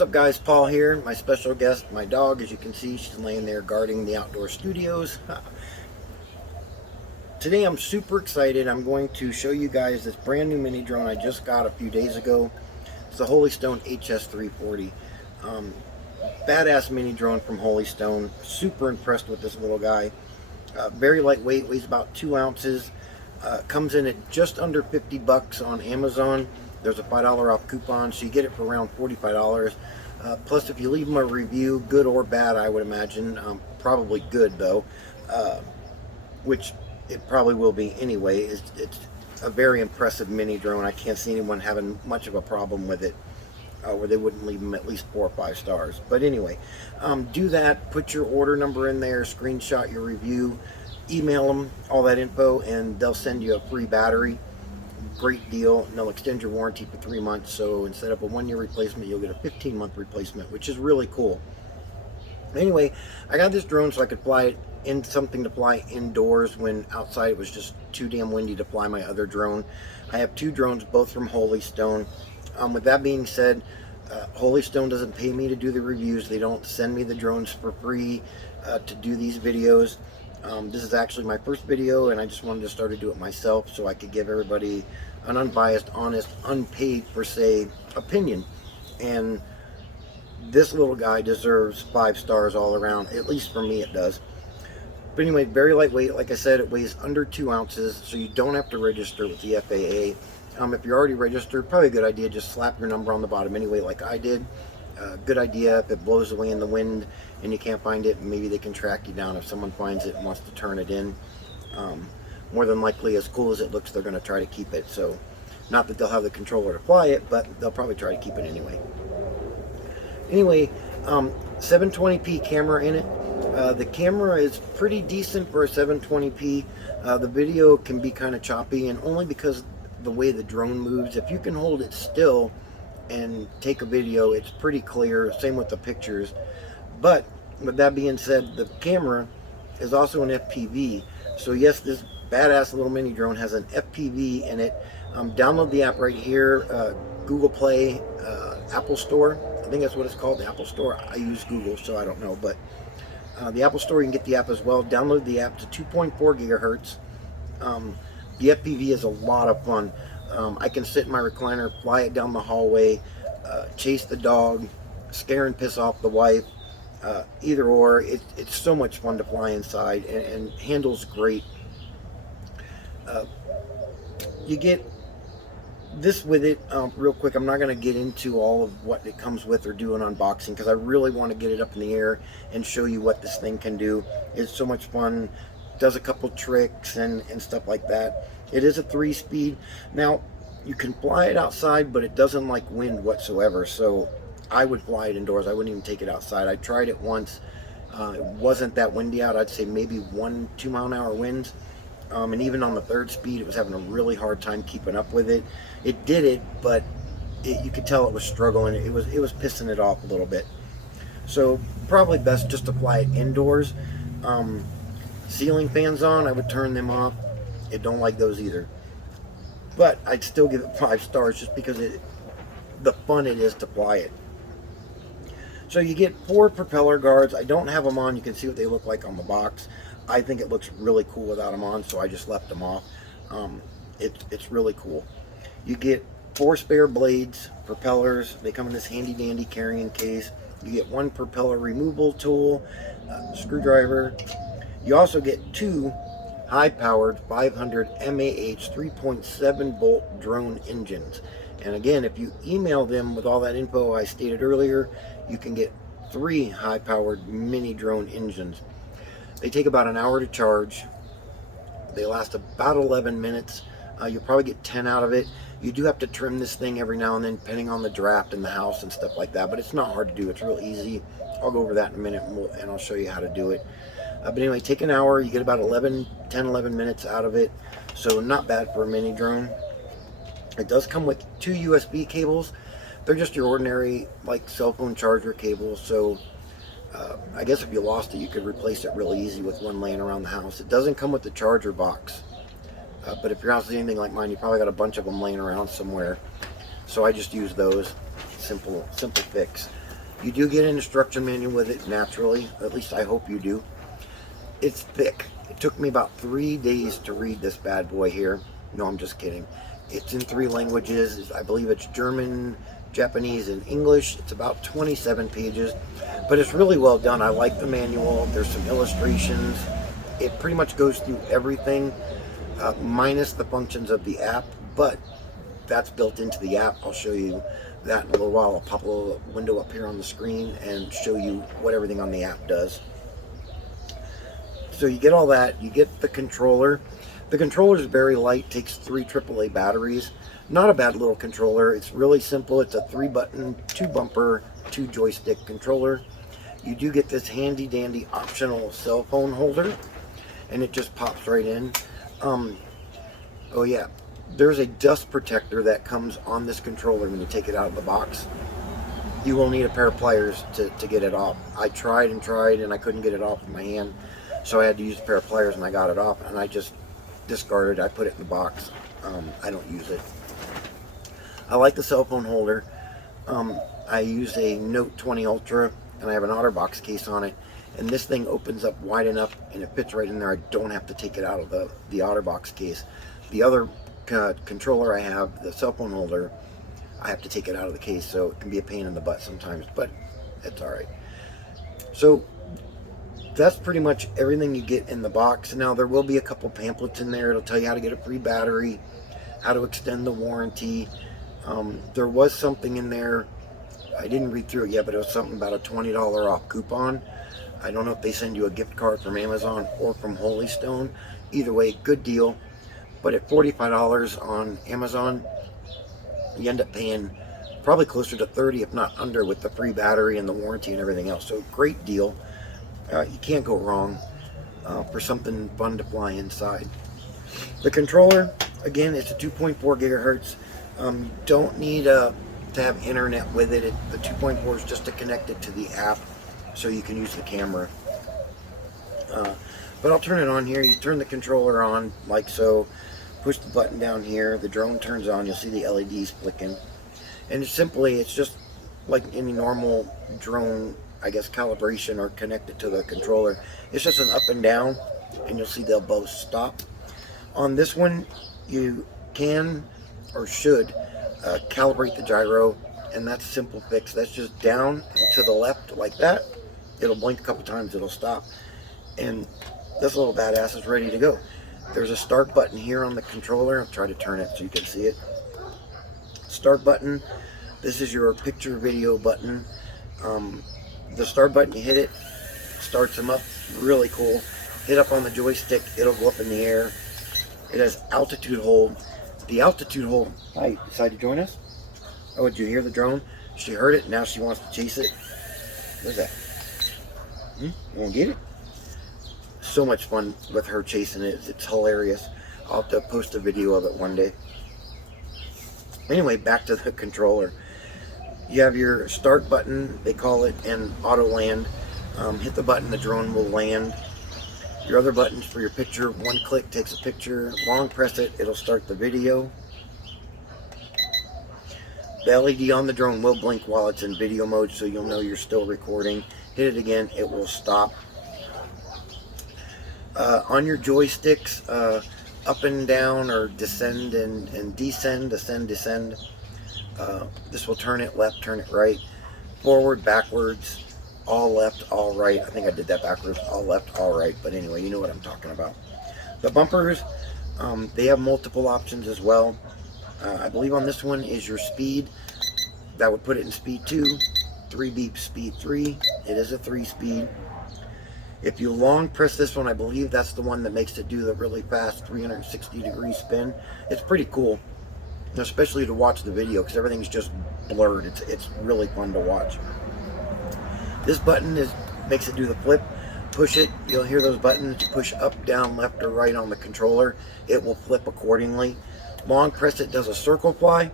What's up guys, Paul here. My special guest, my dog, as you can see, she's laying there guarding the outdoor studios. Today I'm super excited. I'm going to show you guys this brand new mini drone I just got a few days ago. It's the Holystone HS340. Badass mini drone from Holystone. Super impressed with this little guy. Very lightweight, weighs about 2 ounces. Comes in at just under 50 bucks on Amazon. There's a $5 off coupon, so you get it for around $45. Plus, if you leave them a review, good or bad, I would imagine, probably good though, which it probably will be anyway. It's a very impressive mini drone. I can't see anyone having much of a problem with it, where they wouldn't leave them at least 4 or 5 stars. But anyway, do that. Put your order number in there, screenshot your review, email them all that info, and they'll send you a free battery. Great deal, and they'll extend your warranty for 3 months. So instead of a 1-year replacement, you'll get a 15-month replacement, which is really cool. Anyway, I got this drone so I could fly it in something to fly indoors when outside it was just too damn windy to fly my other drone. I have 2 drones, both from Holystone. With that being said, Holystone doesn't pay me to do the reviews. They don't send me the drones for free to do these videos. This is actually my first video, and I just wanted to start to do it myself so I could give everybody an unbiased, honest, unpaid per se opinion. And this little guy deserves 5 stars all around. At least for me it does. But anyway, very lightweight. Like I said, it weighs under 2 ounces, so you don't have to register with the FAA. If you're already registered, probably a good idea, just slap your number on the bottom anyway, like I did. Good idea. If it blows away in the wind and you can't find it, maybe they can track you down if someone finds it and wants to turn it in. More than likely, as cool as it looks, they're going to try to keep it. So not that they'll have the controller to fly it, but they'll probably try to keep it anyway. Anyway, 720p camera in it. The camera is pretty decent for a 720p. The video can be kind of choppy, and only because the way the drone moves. If you can hold it still and take a video, it's pretty clear. Same with the pictures. But with that being said, the camera is also an FPV. So yes, this badass little mini drone has an FPV in it. Download the app right here, Google Play, Apple Store. I think that's what it's called, the Apple Store. I use Google, so I don't know, but the Apple Store, you can get the app as well. Download the app to 2.4 gigahertz. The FPV is a lot of fun. I can sit in my recliner, fly it down the hallway, chase the dog, scare and piss off the wife, either or. It's so much fun to fly inside, and handles great. You get this with it. Real quick, I'm not going to get into all of what it comes with or do an unboxing, because I really want to get it up in the air and show you what this thing can do. It's so much fun. Does a couple tricks and stuff like that. It is a 3-speed. Now, you can fly it outside, but it doesn't like wind whatsoever, so I would fly it indoors. I wouldn't even take it outside. I tried it once. It wasn't that windy out. I'd say maybe 1-2 mile-an-hour winds, and even on the 3rd speed, it was having a really hard time keeping up with it. It did it, but you could tell it was struggling. It was pissing it off a little bit. So probably best just to fly it indoors. Ceiling fans on, I would turn them off. I don't like those either. But I'd still give it 5 stars just because the fun it is to fly it. So you get 4 propeller guards. I don't have them on. You can see what they look like on the box. I think it looks really cool without them on, so I just left them off. It's really cool. You get 4 spare blades, propellers. They come in this handy dandy carrying case. You get 1 propeller removal tool, screwdriver. You also get 2 high-powered 500 mAh 3.7 volt drone engines. And again, if you email them with all that info I stated earlier, you can get 3 high-powered mini drone engines. They take about an hour to charge. They last about 11 minutes. You'll probably get 10 out of it. You do have to trim this thing every now and then, depending on the draft in the house and stuff like that, but it's not hard to do. It's real easy. I'll go over that in a minute, and I'll show you how to do it. But anyway, take an hour. You get about 10-11 minutes out of it, so not bad for a mini drone. It does come with 2 USB cables. They're just your ordinary like cell phone charger cables, so I guess if you lost it, you could replace it really easy with one laying around the house. It doesn't come with the charger box, but if your house is anything like mine, you probably got a bunch of them laying around somewhere. So I just use those. Simple fix. You do get an instruction manual with it naturally, at least I hope you do. It's thick. It took me about 3 days to read this bad boy here. No, I'm just kidding. It's in 3 languages. I believe it's German, Japanese, and English. It's about 27 pages, but it's really well done. I like the manual. There's some illustrations. It pretty much goes through everything, minus the functions of the app, but that's built into the app. I'll show you that in a little while. I'll pop a little window up here on the screen and show you what everything on the app does. So you get all that. You get the controller. The controller is very light, takes 3 AAA batteries. Not a bad little controller. It's really simple. It's a 3-button, 2-bumper, 2-joystick controller. You do get this handy dandy optional cell phone holder, and it just pops right in. Oh yeah, there's a dust protector that comes on this controller when you take it out of the box. You will need a pair of pliers to get it off. I tried and tried and I couldn't get it off with my hand, so I had to use a pair of pliers and I got it off, and I just discarded it. I put it in the box. I don't use it. I like the cell phone holder. I use a Note 20 Ultra and I have an OtterBox case on it, and this thing opens up wide enough and it fits right in there. I don't have to take it out of the OtterBox case. The other controller I have, the cell phone holder, I have to take it out of the case, so it can be a pain in the butt sometimes, but it's alright. So that's pretty much everything you get in the box. Now there will be a couple pamphlets in there. It'll tell you how to get a free battery, how to extend the warranty. There was something in there, I didn't read through it yet, but it was something about a $20 off coupon. I don't know if they send you a gift card from Amazon or from Holy Stone. Either way, good deal. But at $45 on Amazon, you end up paying probably closer to $30, if not under, with the free battery and the warranty and everything else. So great deal. You can't go wrong for something fun to fly inside. The controller, again, it's a 2.4 gigahertz. You don't need to have internet with it. The 2.4 is just to connect it to the app so you can use the camera. But I'll turn it on here. You turn the controller on like so. Push the button down here. The drone turns on. You'll see the LEDs flicking. And it's just like any normal drone, I guess, calibration or connected to the controller. It's just an up and down, and you'll see they'll both stop. On this one, you can or should calibrate the gyro, and that's a simple fix. That's just down and to the left like that. It'll blink a couple times, it'll stop, and this little badass is ready to go. There's a start button here on the controller. I'll try to turn it so you can see it. Start button. This is your picture video button. The start button, you hit it, starts them up. Really cool. Hit up on the joystick, it'll go up in the air. It has altitude hold. The altitude hold. Hi, decided to join us? Oh, did you hear the drone? She heard it, now she wants to chase it. What's that? You want to get it? So much fun with her chasing it. It's hilarious. I'll have to post a video of it one day. Anyway, back to the controller. You have your start button, they call it, and auto land. Hit the button, the drone will land. Your other buttons for your picture, one click takes a picture. Long press it, it'll start the video. The LED on the drone will blink while it's in video mode, so you'll know you're still recording. Hit it again, it will stop. On your joysticks, up and down, or descend and descend, ascend, descend. This will turn it left, turn it right, forward, backwards, all left, all right. I think I did that backwards, all left, all right, but anyway, you know what I'm talking about. The bumpers, they have multiple options as well. I believe on this one is your speed. That would put it in speed 2, 3 beep, speed 3. It is a 3-speed. If you long press this one, I believe that's the one that makes it do the really fast 360-degree spin. It's pretty cool, especially to watch the video because everything's just blurred. It's really fun to watch. This button makes it do the flip. Push it, you'll hear those buttons. You push up, down, left, or right on the controller. It will flip accordingly. Long press it does a circle fly.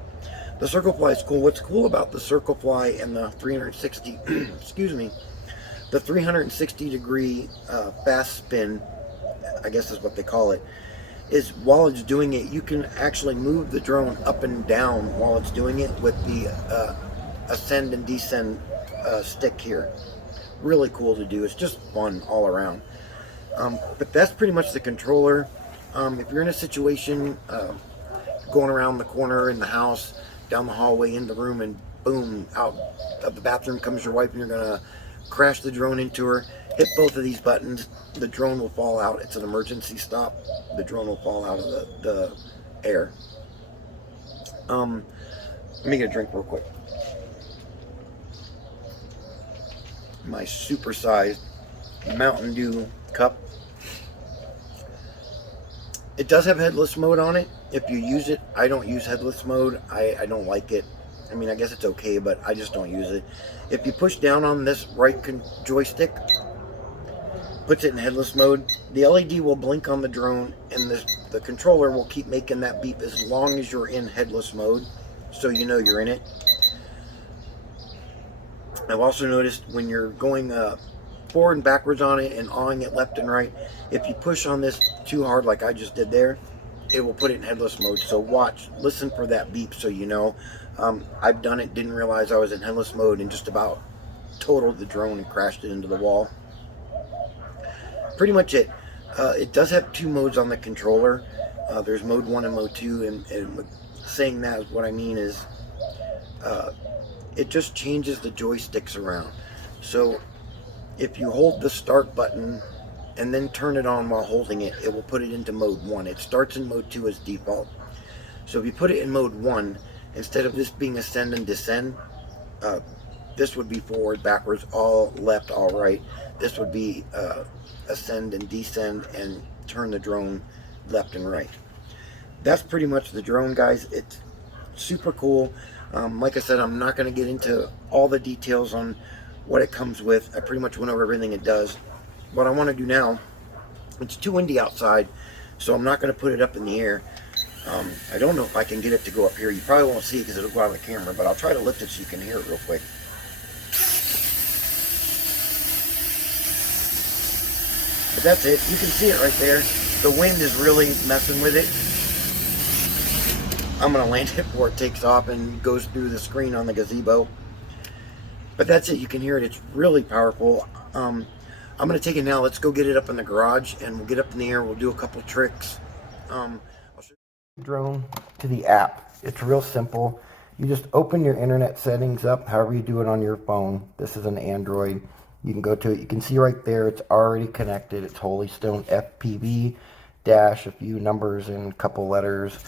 The circle fly is cool. What's cool about the circle fly and the 360, excuse me, the 360-degree fast spin, I guess is what they call it, is while it's doing it, you can actually move the drone up and down while it's doing it with the ascend and descend stick here. Really cool to do. It's just fun all around. But that's pretty much the controller. If you're in a situation going around the corner in the house, down the hallway, in the room, and boom, out of the bathroom comes your wife and you're gonna crash the drone into her, hit both of these buttons, the drone will fall out. It's an emergency stop. The drone will fall out of the air. Let me get a drink real quick. My super-sized Mountain Dew cup. It does have headless mode on it. If you use it, I don't use headless mode. I don't like it. I mean, I guess it's okay, but I just don't use it. If you push down on this right joystick, puts it in headless mode, the LED will blink on the drone, and the controller will keep making that beep as long as you're in headless mode, so you know you're in it. I've also noticed when you're going forward and backwards on it and awing it left and right, if you push on this too hard like I just did there, it will put it in headless mode. So watch, listen for that beep so you know. I've done it, didn't realize I was in headless mode, and just about totaled the drone and crashed it into the wall. Pretty much it. It does have two modes on the controller. There's mode 1 and mode 2, and saying that, what I mean is it just changes the joysticks around. So if you hold the start button and then turn it on while holding it, it will put it into mode 1. It starts in mode 2 as default. So if you put it in mode 1, instead of this being ascend and descend, this would be forward, backwards, all left, all right. This would be ascend and descend and turn the drone left and right. That's pretty much the drone, guys. It's super cool. Like I said, I'm not going to get into all the details on what it comes with. I pretty much went over everything it does. What I want to do now, it's too windy outside, so I'm not going to put it up in the air. I don't know if I can get it to go up here. You probably won't see it because it'll go out of the camera, but I'll try to lift it so you can hear it real quick. But that's it. You can see it right there. The wind is really messing with it. I'm going to land it before it takes off and goes through the screen on the gazebo. But that's it. You can hear it. It's really powerful. I'm going to take it now. Let's go get it up in the garage, and we'll get up in the air. We'll do a couple tricks. I'll show you the drone to the app. It's real simple. You just open your internet settings up, however you do it on your phone. This is an Android. You can go to it. You can see right there it's already connected. It's Holystone FPV dash, a few numbers and a couple letters.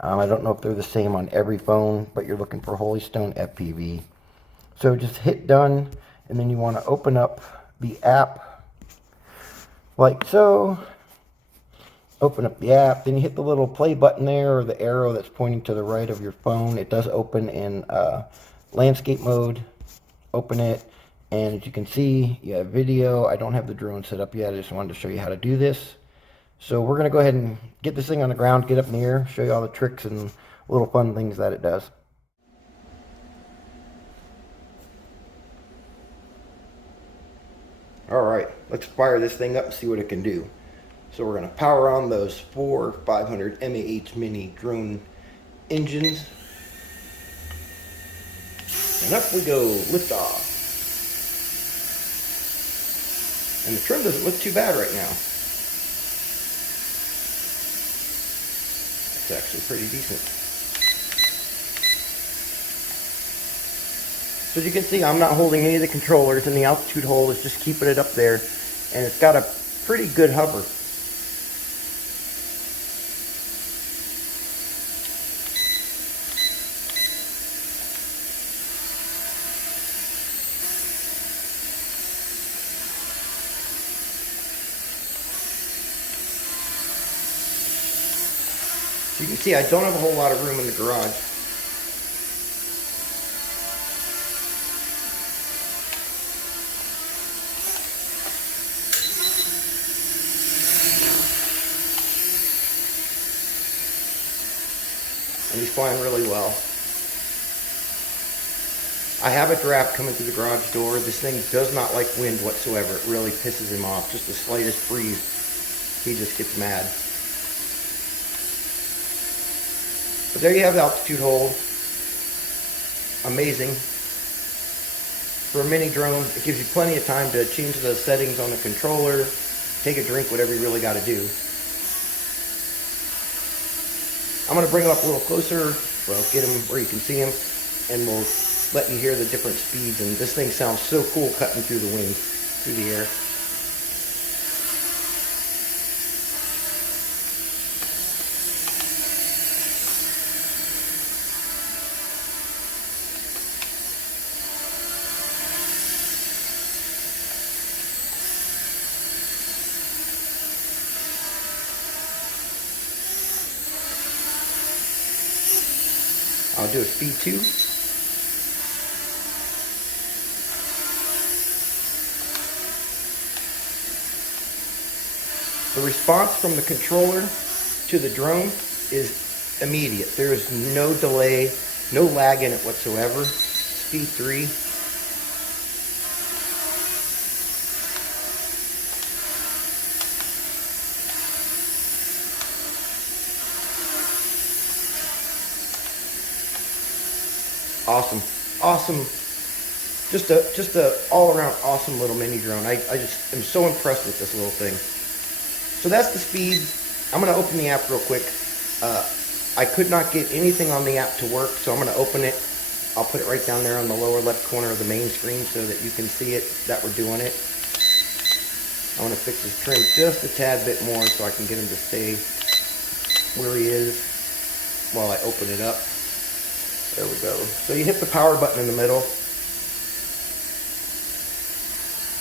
I don't know if they're the same on every phone, but you're looking for Holystone FPV. So just hit done, and then you want to open up the app like so. Open up the app, then you hit the little play button there, or the arrow that's pointing to the right of your phone. It does open in landscape mode. Open it, and as you can see, you have video. I don't have the drone set up yet. I just wanted to show you how to do this. So we're going to go ahead and get this thing on the ground, get up in the air, show you all the tricks and little fun things that it does. Alright, let's fire this thing up and see what it can do. So we're going to power on those 4 500 mAh mini drone engines. And up we go, lift off. And the trim doesn't look too bad right now. It's actually pretty decent. So as you can see, I'm not holding any of the controllers, and the altitude hold is just keeping it up there, and it's got a pretty good hover. You can see I don't have a whole lot of room in the garage. And he's flying really well. I have a draft coming through the garage door. This thing does not like wind whatsoever. It really pisses him off. Just the slightest breeze, he just gets mad. But there you have the altitude hold. Amazing. for a mini drone. It gives you plenty of time to change the settings on the controller, take a drink, whatever you really got to do. I'm going to bring it up a little closer, well, get him where you can see him, and we'll let you hear the different speeds. And this thing sounds so cool cutting through the wind, through the air. I'll do a speed 2. The response from the controller to the drone is immediate. There is no delay, no lag in it whatsoever. Speed 3. Awesome, awesome, just a all-around awesome little mini drone. I just am so impressed with this little thing. So that's the speeds. I'm going to open the app real quick. I could not get anything on the app to work, so I'm going to open it. I'll put it right down there on the lower left corner of the main screen so that you can see it, that we're doing it. I want to fix his trim just a tad bit more so I can get him to stay where he is while I open it up. There we go. So you hit the power button in the middle.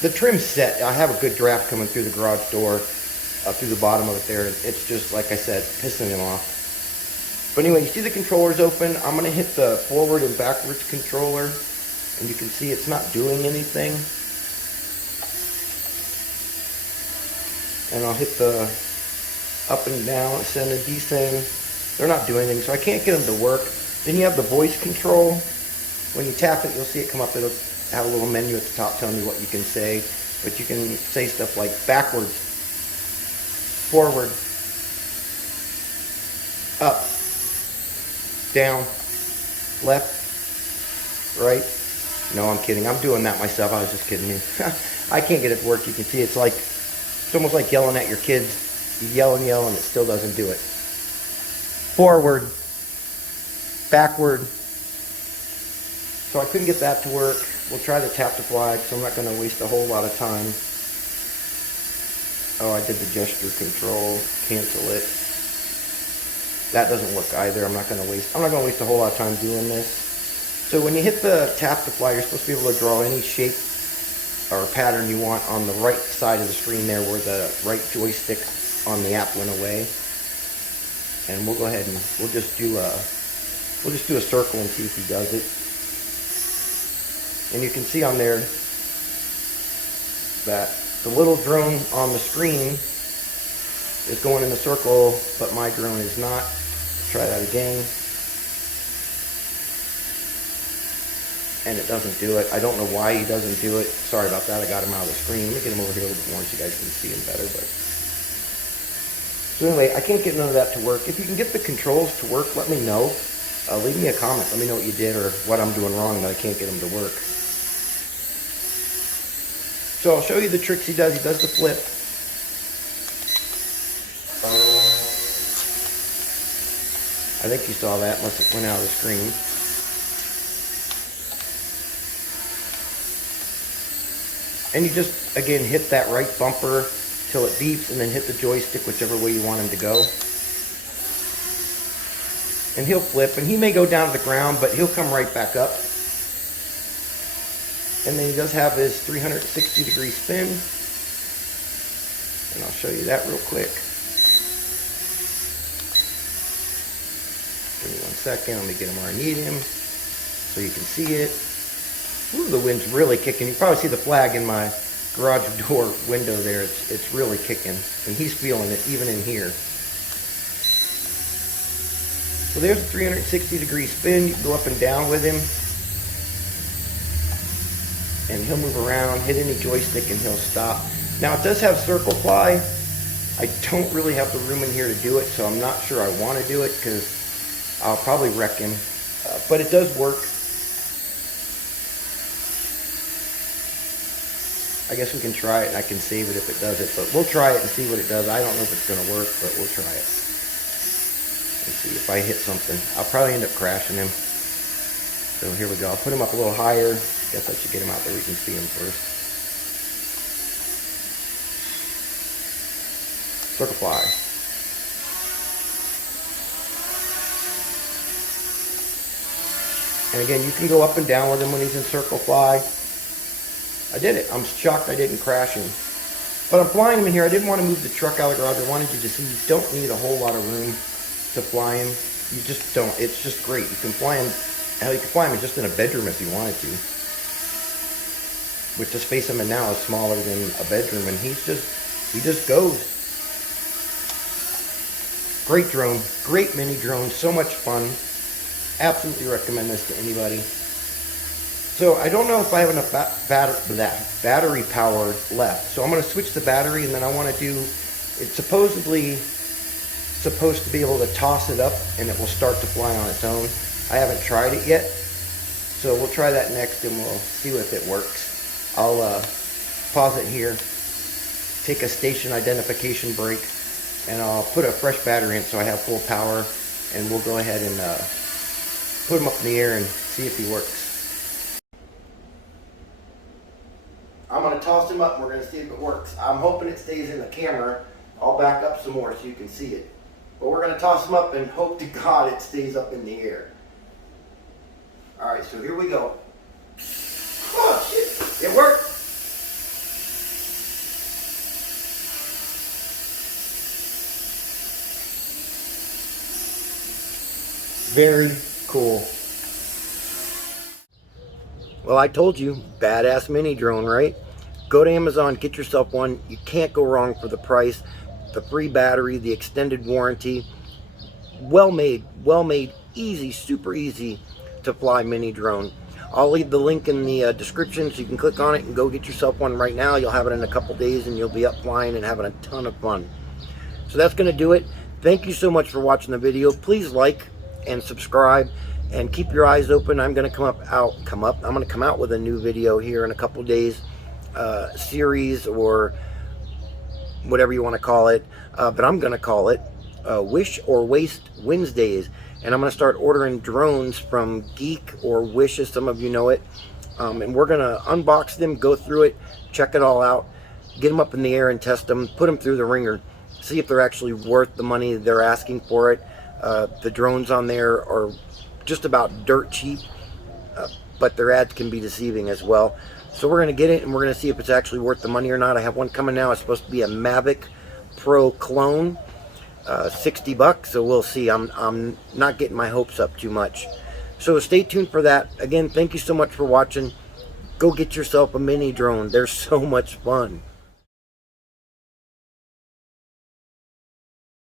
The trim's set. I have a good draft coming through the garage door, through the bottom of it there. It's just, like I said, pissing him off. But anyway, you see the controller's open. I'm going to hit the forward and backwards controller, and you can see it's not doing anything. And I'll hit the up and down, ascend and descend. They're not doing anything, so I can't get them to work. Then you have the voice control. When you tap it, you'll see it come up. It'll have a little menu at the top telling you what you can say. But you can say stuff like backwards, forward, up, down, left, right. No, I'm kidding. I'm doing that myself. I was just kidding you. I can't get it to work. You can see it's almost like yelling at your kids. You yell and yell and it still doesn't do it. Forward, backward. So I couldn't get that to work. We'll try the tap to fly because I'm not going to waste a whole lot of time. Oh, I did the gesture control. Cancel it. That doesn't work either. I'm not going to waste a whole lot of time doing this. So when you hit the tap to fly, you're supposed to be able to draw any shape or pattern you want on the right side of the screen there where the right joystick on the app went away. And we'll go ahead and we'll just do a circle and see if he does it. And you can see on there that the little drone on the screen is going in the circle, but my drone is not. Let's try that again. And it doesn't do it. I don't know why he doesn't do it. Sorry about that. I got him out of the screen. Let me get him over here a little bit more so you guys can see him better. So anyway, I can't get none of that to work. If you can get the controls to work, let me know. Leave me a comment. Let me know what you did or what I'm doing wrong that I can't get them to work. So I'll show you the tricks he does. He does the flip. I think you saw that unless it went out of the screen. And you just, again, hit that right bumper till it beeps and then hit the joystick whichever way you want him to go. And he'll flip, and he may go down to the ground, but he'll come right back up. And then he does have his 360-degree spin. And I'll show you that real quick. Give me 1 second. Let me get him where I need him so you can see it. Ooh, the wind's really kicking. You probably see the flag in my garage door window there. It's really kicking, and he's feeling it even in here. So there's a 360-degree spin. You can go up and down with him, and he'll move around, hit any joystick, and he'll stop. Now it does have circle fly. I don't really have the room in here to do it, so I'm not sure I want to do it because I'll probably wreck him. But it does work. I guess we can try it and I can save it if it does it, but we'll try it and see what it does. I don't know if it's going to work, but we'll try it. Let's see if I hit something. I'll probably end up crashing him. So here we go. I'll put him up a little higher. Guess I should get him out there we can see him first. Circle fly. And again, you can go up and down with him when he's in circle fly. I did it. I'm shocked I didn't crash him. But I'm flying him in here. I didn't want to move the truck out of the garage. I wanted you to see you don't need a whole lot of room to fly him. You just don't. It's just great. You can fly him. Hell, you can fly him just in a bedroom if you wanted to. Which the space I'm in now is smaller than a bedroom, and he just goes. Great drone, great mini drone, so much fun. Absolutely recommend this to anybody. So I don't know if I have enough battery power left. So I'm going to switch the battery, and then I want to do, it's supposedly supposed to be able to toss it up and it will start to fly on its own. I haven't tried it yet. So we'll try that next and we'll see if it works. I'll pause it here, take a station identification break, and I'll put a fresh battery in so I have full power, and we'll go ahead and put him up in the air and see if he works. I'm going to toss him up and we're going to see if it works. I'm hoping it stays in the camera. I'll back up some more so you can see it. But we're going to toss him up and hope to God it stays up in the air. Alright, so here we go. Oh shit, it worked! Very cool. Well, I told you, badass mini drone, right? Go to Amazon, get yourself one. You can't go wrong for the price, the free battery, the extended warranty. Well made, easy, super easy to fly mini drone. I'll leave the link in the description so you can click on it and go get yourself one right now. You'll have it in a couple days and you'll be up flying and having a ton of fun. So that's going to do it. Thank you so much for watching the video. Please like and subscribe and keep your eyes open. I'm going to I'm going to come out with a new video here in a couple days, series or whatever you want to call it, but I'm going to call it Wish or Waste Wednesdays, and I'm going to start ordering drones from Geek or Wish, as some of you know it, and we're going to unbox them, go through it, check it all out, get them up in the air and test them, put them through the ringer, see if they're actually worth the money they're asking for it. The drones on there are just about dirt cheap, but their ads can be deceiving as well. So we're going to get it and we're going to see if it's actually worth the money or not. I have one coming now. It's supposed to be a Mavic Pro clone, 60 bucks. So we'll see. I'm not getting my hopes up too much. So stay tuned for that. Again, thank you so much for watching. Go get yourself a mini drone. They're so much fun.